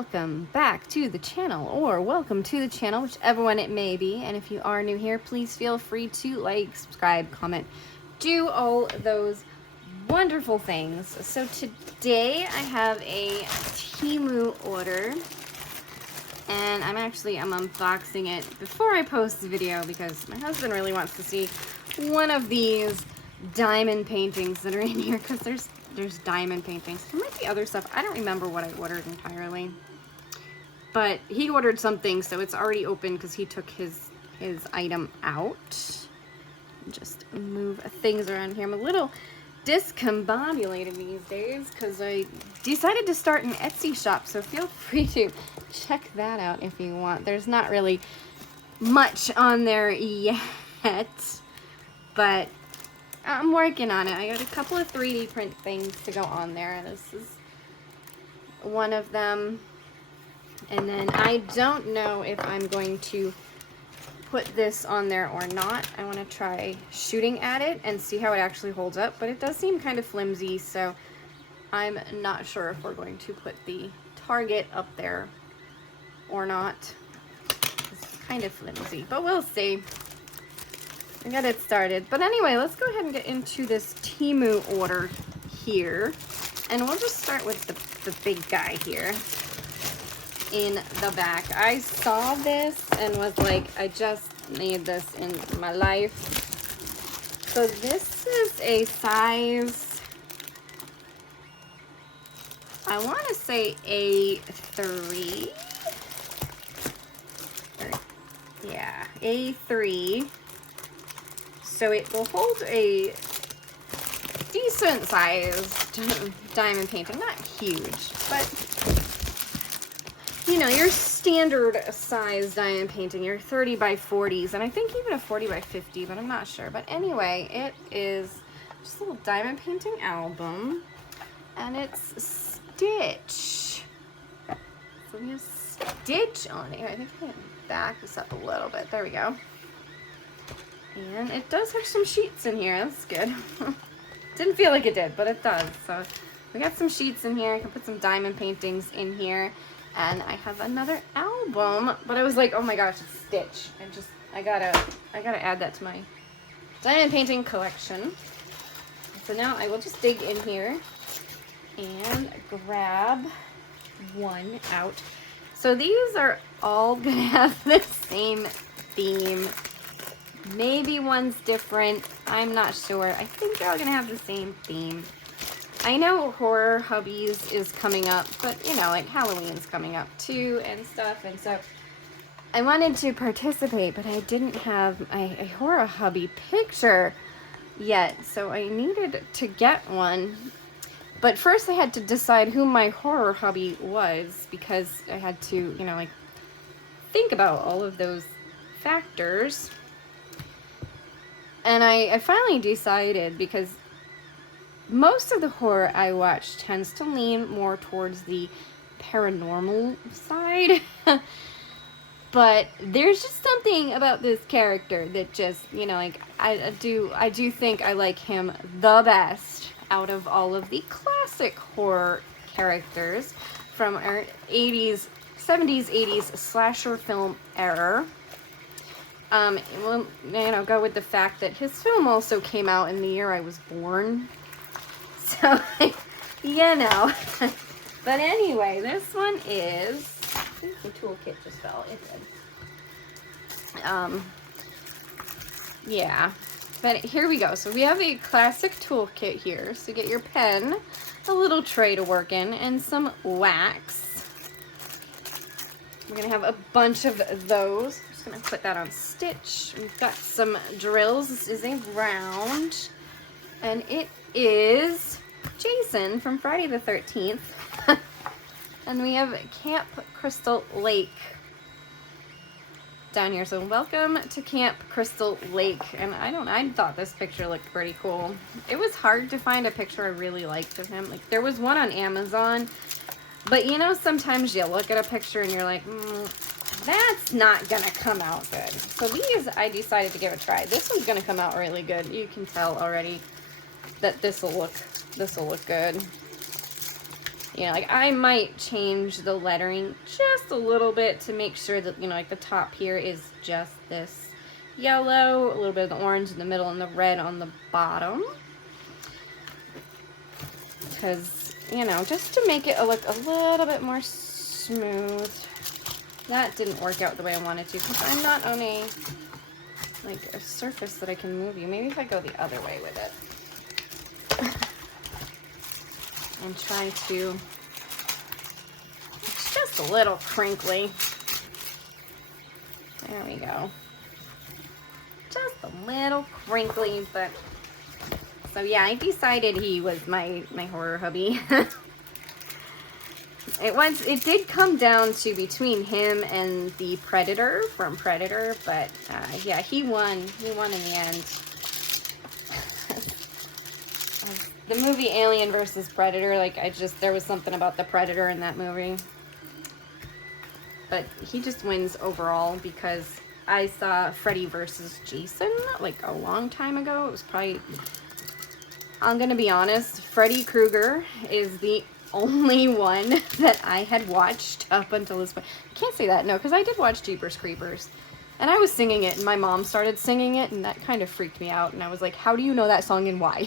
welcome back to the channel, or welcome to the channel, whichever one it may be. And if you are new here, please feel free to like, subscribe, comment, do all those wonderful things. So today I have a Temu order, and I'm unboxing it before I post the video because my husband really wants to see one of these diamond paintings that are in here, because there's diamond paintings. There might be other stuff. I don't remember what I ordered entirely, but he ordered something, so it's already open because he took his item out. Just move things around here. I'm a little discombobulated these days because I decided to start an Etsy shop, so feel free to check that out if you want. There's not really much on there yet, but I'm working on it. I got a couple of 3D print things to go on there. This is one of them. And then I don't know if I'm going to put this on there or not. I want to try shooting at it and see how it actually holds up, but it does seem kind of flimsy, so I'm not sure if we're going to put the target up there or not. It's kind of flimsy, but we'll see. I got it started. But anyway, let's go ahead and get into this Temu order here. And we'll just start with the big guy here in the back. I saw this and was like, I just need this in my life. So this is a size, I want to say A3. Yeah, A3. So it will hold a decent sized diamond painting. Not huge, but you know, your standard size diamond painting, your 30 by 40s, and I think even a 40 by 50, but I'm not sure. But anyway, it is just a little diamond painting album, and it's Stitch. So we have Stitch on it. I think I can back this up a little bit. There we go. And it does have some sheets in here. That's good. Didn't feel like it did, but it does. So we got some sheets in here. I can put some diamond paintings in here. And I have another album. But I was like, oh my gosh, it's Stitch. I gotta add that to my diamond painting collection. So now I will just dig in here and grab one out. So these are all gonna have the same theme. Maybe one's different. I'm not sure. I think they're all gonna have the same theme. I know Horror Hubbies is coming up, but you know, like Halloween's coming up too and stuff. And so I wanted to participate, but I didn't have a Horror Hubby picture yet. So I needed to get one. But first I had to decide who my Horror Hubby was, because I had to, you know, like think about all of those factors. And I finally decided, because most of the horror I watch tends to lean more towards the paranormal side. But there's just something about this character that just, you know, like I do think I like him the best out of all of the classic horror characters from our 70s, 80s slasher film era. We'll, you know, go with the fact that his film also came out in the year I was born. So, you know. But anyway, this one is, I think the toolkit just fell. It did. Yeah. But here we go. So we have a classic toolkit here. So get your pen, a little tray to work in, and some wax. We're going to have a bunch of those. I'm just going to put that on Stitch. We've got some drills. This is a round. And it is Jason from Friday the 13th. And we have Camp Crystal Lake down here. So welcome to Camp Crystal Lake. And I thought this picture looked pretty cool. It was hard to find a picture I really liked of him. Like, there was one on Amazon. But you know, sometimes you look at a picture and you're like, that's not gonna come out good. So these, I decided to give a try. This one's gonna come out really good. You can tell already that this will look good. You know, like I might change the lettering just a little bit to make sure that, you know, like the top here is just this yellow, a little bit of the orange in the middle, and the red on the bottom. Because, you know, just to make it look a little bit more smooth. That didn't work out the way I wanted to, because I'm not on a, like, a surface that I can move you. Maybe if I go the other way with it. And try to, it's just a little crinkly. There we go. Just a little crinkly, but, so yeah, I decided he was my horror hubby. It did come down to between him and the Predator from Predator, but yeah, he won. He won in the end. The movie Alien versus Predator, like there was something about the Predator in that movie. But he just wins overall because I saw Freddy versus Jason like a long time ago. It was probably, I'm gonna be honest, Freddy Krueger is the only one that I had watched up until this point. I can't say that, no, because I did watch Jeepers Creepers. And I was singing it, and my mom started singing it, and that kind of freaked me out. And I was like, how do you know that song and why?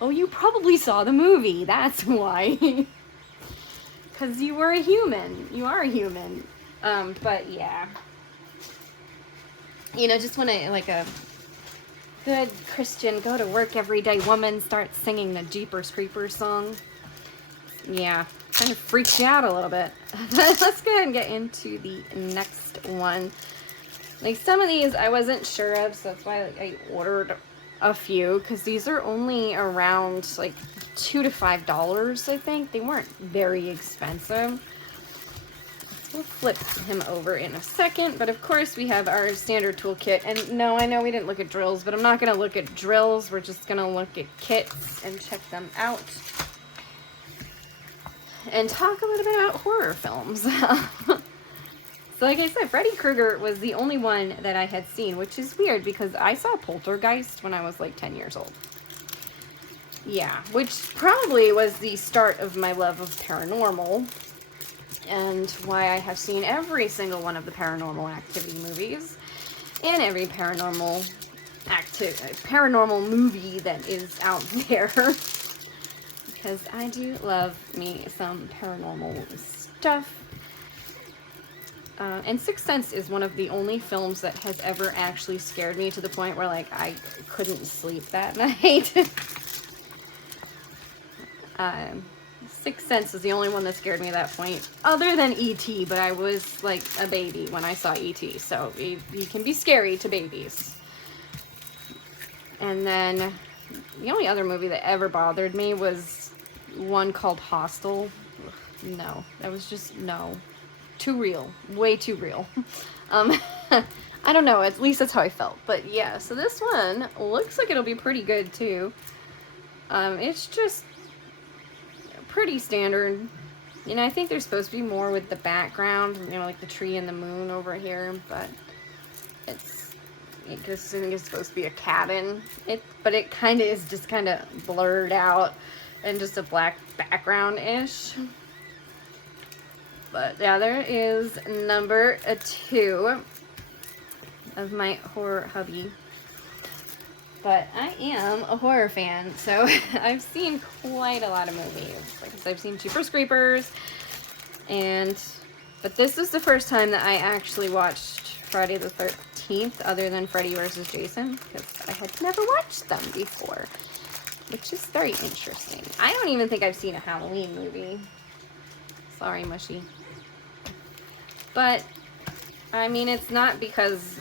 Oh, you probably saw the movie. That's why. Because you were a human. You are a human. But yeah. You know, just when like a good Christian, go to work every day woman starts singing the Jeepers Creepers song. Yeah, kind of freaks you out a little bit. Let's go ahead and get into the next one. Like, some of these I wasn't sure of, so that's why I ordered a few, because these are only around, like, $2 to $5, I think. They weren't very expensive. So we'll flip him over in a second, but of course we have our standard toolkit. And no, I know we didn't look at drills, but I'm not going to look at drills. We're just going to look at kits and check them out. And talk a little bit about horror films. So like I said, Freddy Krueger was the only one that I had seen, which is weird because I saw Poltergeist when I was like 10 years old. Yeah, which probably was the start of my love of paranormal and why I have seen every single one of the Paranormal Activity movies and every paranormal movie that is out there. Because I do love me some paranormal stuff. And Sixth Sense is one of the only films that has ever actually scared me to the point where, like, I couldn't sleep that night. Sixth Sense is the only one that scared me at that point, other than E.T., but I was, like, a baby when I saw E.T., so you can be scary to babies. And then the only other movie that ever bothered me was one called Hostel. No, that was just, no. Too real. Way too real. I don't know, at least that's how I felt. But yeah, so this one looks like it'll be pretty good too. It's just pretty standard. You know, I think there's supposed to be more with the background, you know, like the tree and the moon over here, but I just think it's supposed to be a cabin. But it kind of is just kind of blurred out and just a black background-ish. But yeah, there is number 2 of my horror hubby. But I am a horror fan, so I've seen quite a lot of movies. Like I said, I've seen Jeepers Creepers, but this was the first time that I actually watched Friday the 13th, other than Freddy vs. Jason, because I had never watched them before, which is very interesting. I don't even think I've seen a Halloween movie. Sorry, Mushy. But, I mean, it's not because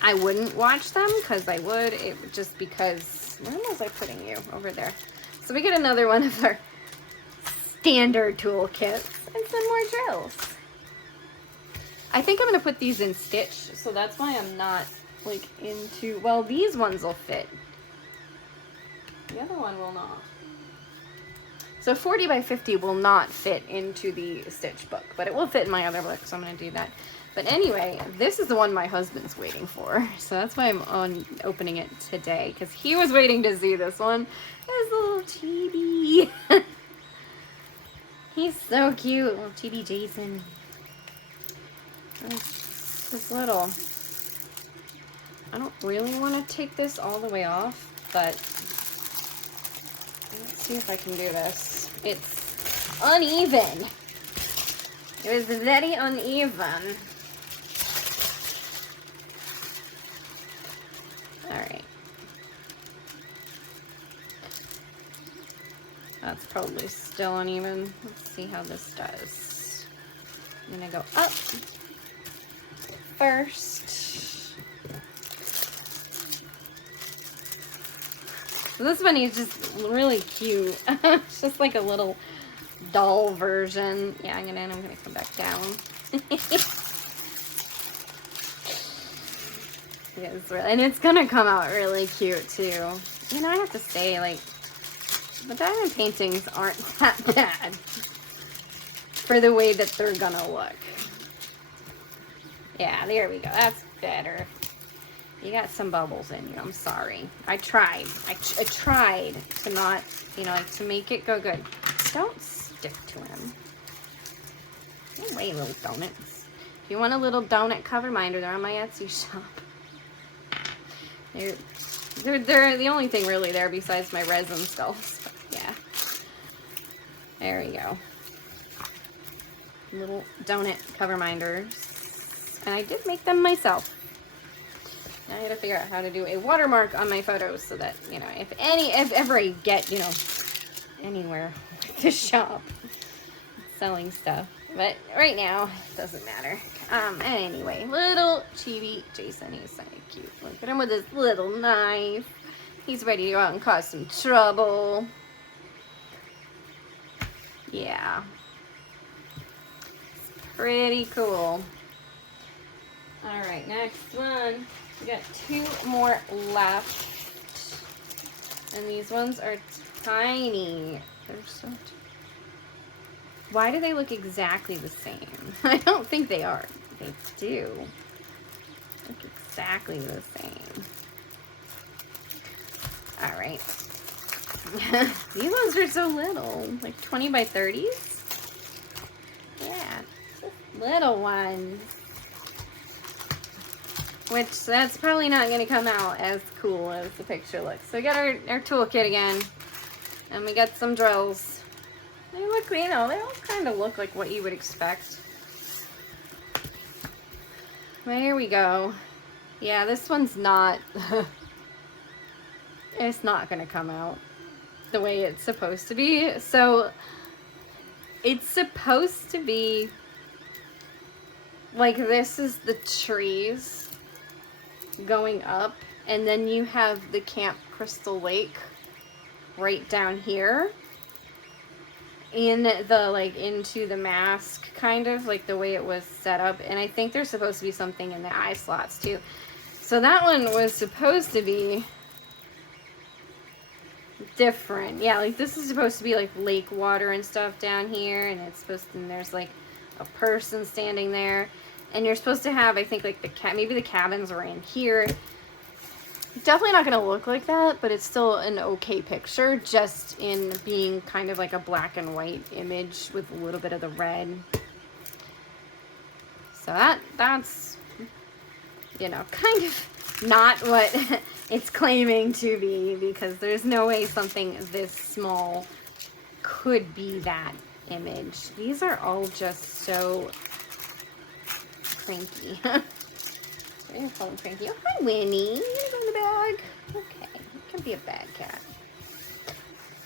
I wouldn't watch them, because I would. It just because, where was I putting you? Over there. So we get another one of our standard toolkits and some more drills. I think I'm going to put these in stitch, so that's why I'm not, like, into, well, these ones will fit. The other one will not. So 40 by 50 will not fit into the stitch book, but it will fit in my other book, so I'm going to do that. But anyway, this is the one my husband's waiting for, so that's why I'm opening it today, because he was waiting to see this one. This little chibi. He's so cute. Little chibi Jason. He's little. I don't really want to take this all the way off, but let's see if I can do this. It's uneven. It was very uneven. Alright. That's probably still uneven. Let's see how this does. I'm gonna go up first. So this bunny is just really cute. It's just like a little doll version. Yeah, I'm gonna come back down. And it's gonna come out really cute too. You know, I have to say, like, the diamond paintings aren't that bad for the way that they're gonna look. Yeah, there we go. That's better. You got some bubbles in you. I'm sorry. I tried. I tried to not, you know, like, to make it go good. Don't stick to him. No way, little donuts. If you want a little donut cover minder, they're on my Etsy shop. They're the only thing really there besides my resin skulls. But yeah. There we go. Little donut cover minders. And I did make them myself. I gotta figure out how to do a watermark on my photos so that, you know, if ever I get, you know, anywhere with the shop selling stuff. But right now, it doesn't matter. Anyway, little chibi Jason, he's so cute. Look at him with his little knife. He's ready to go out and cause some trouble. Yeah. Pretty cool. Alright, next one. We got 2 more left. And these ones are tiny. They're so tiny. Why do they look exactly the same? I don't think they are. They do. Look exactly the same. Alright. These ones are so little. Like 20 by 30s? Yeah. Little ones. Which, that's probably not going to come out as cool as the picture looks. So we got our toolkit again. And we got some drills. They look, you know, they all kind of look like what you would expect. There we go. Yeah, this one's not... it's not going to come out the way it's supposed to be. So, it's supposed to be... like, this is the trees going up. And then you have the Camp Crystal Lake right down here. In the, like, into the mask, kind of, like, the way it was set up. And I think there's supposed to be something in the eye slots, too. So that one was supposed to be different. Yeah, like, this is supposed to be, like, lake water and stuff down here. And it's supposed to, and there's, like, a person standing there. And you're supposed to have, I think, like, maybe the cabins are in here. Definitely not going to look like that, but it's still an okay picture, just in being kind of like a black and white image with a little bit of the red. So that's, you know, kind of not what it's claiming to be, because there's no way something this small could be that image. These are all just so cranky. You're calling Frankie. Oh, hi, Winnie. You gonna go in the bag? Okay, you can be a bad cat.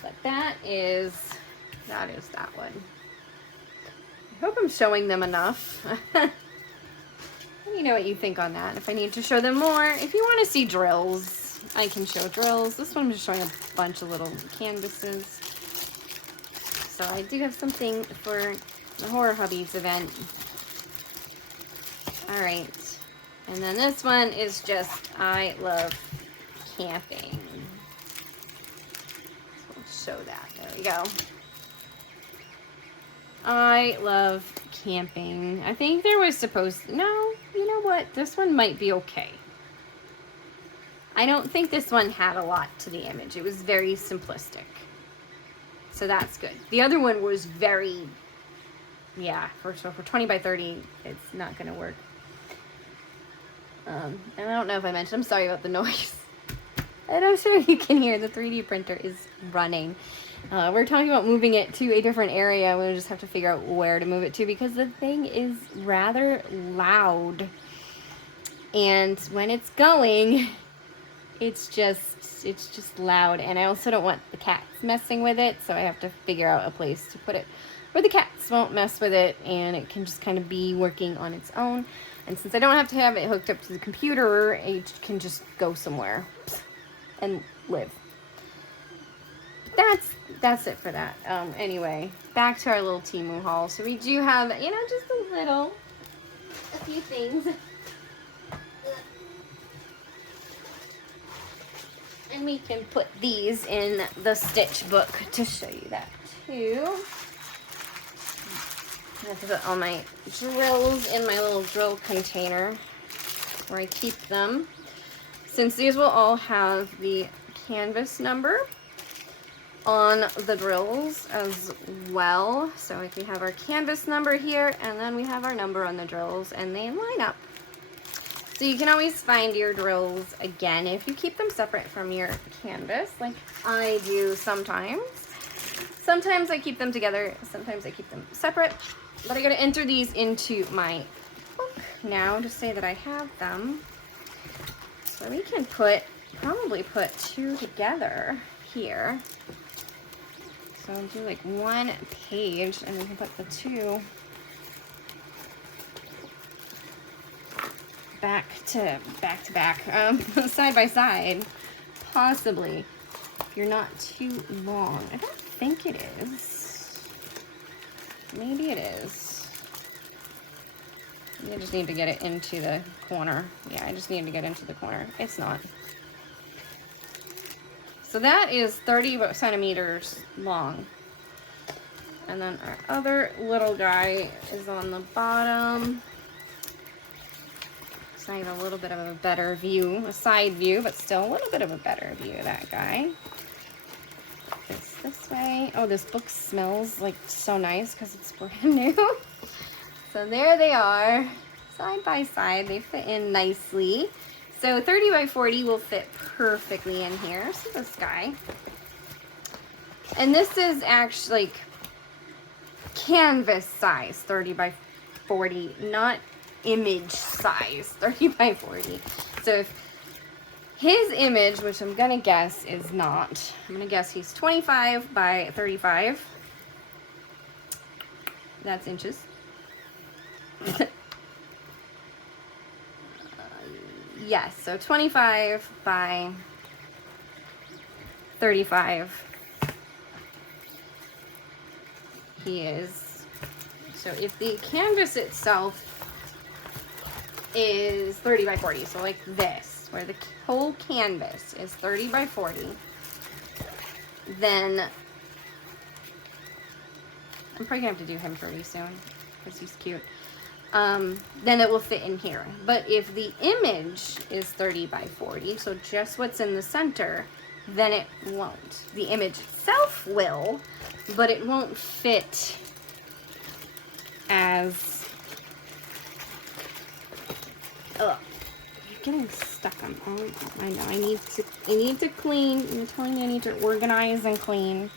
But that is that one. I hope I'm showing them enough. Let me know what you think on that. If I need to show them more. If you want to see drills, I can show drills. This one I'm just showing a bunch of little canvases. So I do have something for the Horror Hubbies event. Alright. And then this one is just, I love camping. So we'll show that. There we go. I love camping. I think there was supposed to... No, you know what? This one might be okay. I don't think this one had a lot to the image. It was very simplistic. So that's good. The other one was very yeah, for 20 by 30, it's not gonna work. And I don't know if I mentioned, I'm sorry about the noise. And I'm sure you can hear the 3D printer is running. We're talking about moving it to a different area. We'll just have to figure out where to move it to because the thing is rather loud. And when it's going, it's just loud. And I also don't want the cats messing with it, so I have to figure out a place to put it where the cats won't mess with it and it can just kind of be working on its own. And since I don't have to have it hooked up to the computer, it can just go somewhere and live. That's it for that. Anyway, back to our little Temu haul. So we do have, you know, just a few things. And we can put these in the stitch book to show you that too. I have to put all my drills in my little drill container where I keep them. Since these will all have the canvas number on the drills as well. So like we have our canvas number here, and then we have our number on the drills, and they line up. So you can always find your drills again if you keep them separate from your canvas, like I do sometimes. Sometimes I keep them together, sometimes I keep them separate. But I gotta enter these into my book now to say that I have them. So we can probably put two together here. So I'll do like one page and we can put the two back to back, side by side, possibly, if you're not too long. I don't think it is. Maybe it is. I just need to get it into the corner. Yeah, I just need to get into the corner. It's not. So that is 30 centimeters long. And then our other little guy is on the bottom. So I have a little bit of a better view, a side view, but still a little bit of a better view of that guy. This way. Oh, this book smells like so nice because it's brand new. So there they are, side by side. They fit in nicely. So 30 by 40 will fit perfectly in here. So this guy. And this is actually like canvas size 30 by 40, not image size 30 by 40. So if his image, which I'm gonna guess is not, I'm gonna guess he's 25 by 35. That's inches. Yes, so 25 by 35. He is. So if the canvas itself is 30 by 40, so like this, where the whole canvas is 30 by 40, then I'm probably gonna have to do him pretty soon because he's cute. Then it will fit in here. But if the image is 30 by 40, so just what's in the center, then it won't. The image itself will, but it won't fit as, ugh, you're getting stuck on, oh, I know, I need to clean. I'm telling you, I need to organize and clean.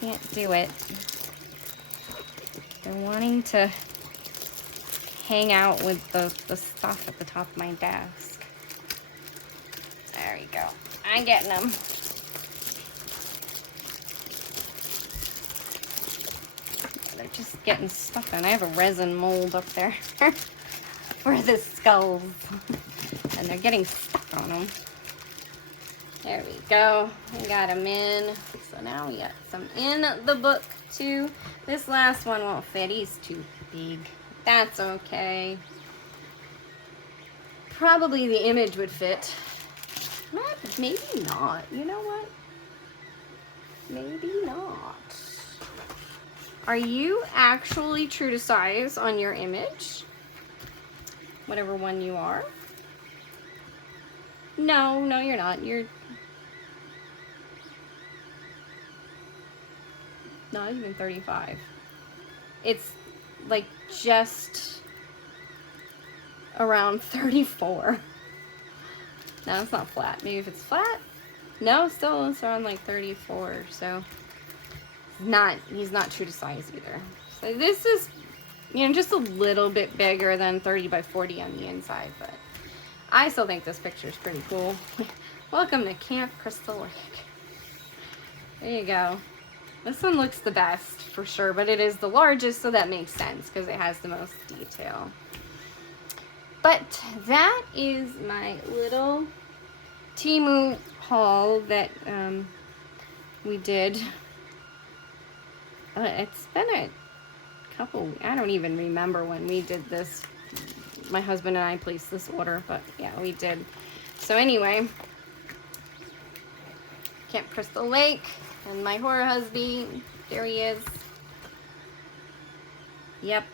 Can't do it. They're wanting to hang out with the stuff at the top of my desk. There you go. I'm getting them. They're just getting stuck on. I have a resin mold up there for the skulls. And they're getting stuck on them. There we go. We got them in. So now we got some in the book too. This last one won't fit. He's too big. That's okay. Probably the image would fit. Maybe not. You know what? Maybe not. Are you actually true to size on your image? Whatever one you are. No, you're not. not even 35. It's like just around 34. No, it's not flat. Maybe if it's flat. No, still it's around like 34. So he's not true to size either. So this is, you know, just a little bit bigger than 30 by 40 on the inside, but I still think this picture is pretty cool. Welcome to Camp Crystal Lake. There you go. This one looks the best for sure, but it is the largest, so that makes sense because it has the most detail. But that is my little Temu haul that we did. It's been a couple, I don't even remember when we did this. My husband and I placed this order, but yeah, we did. So anyway, Camp Crystal Lake and my horror husband, there he is. Yep.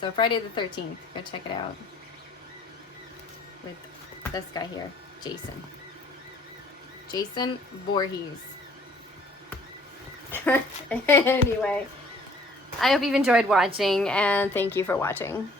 So Friday the 13th, go check it out with this guy here, Jason. Jason Voorhees. Anyway, I hope you've enjoyed watching, and thank you for watching.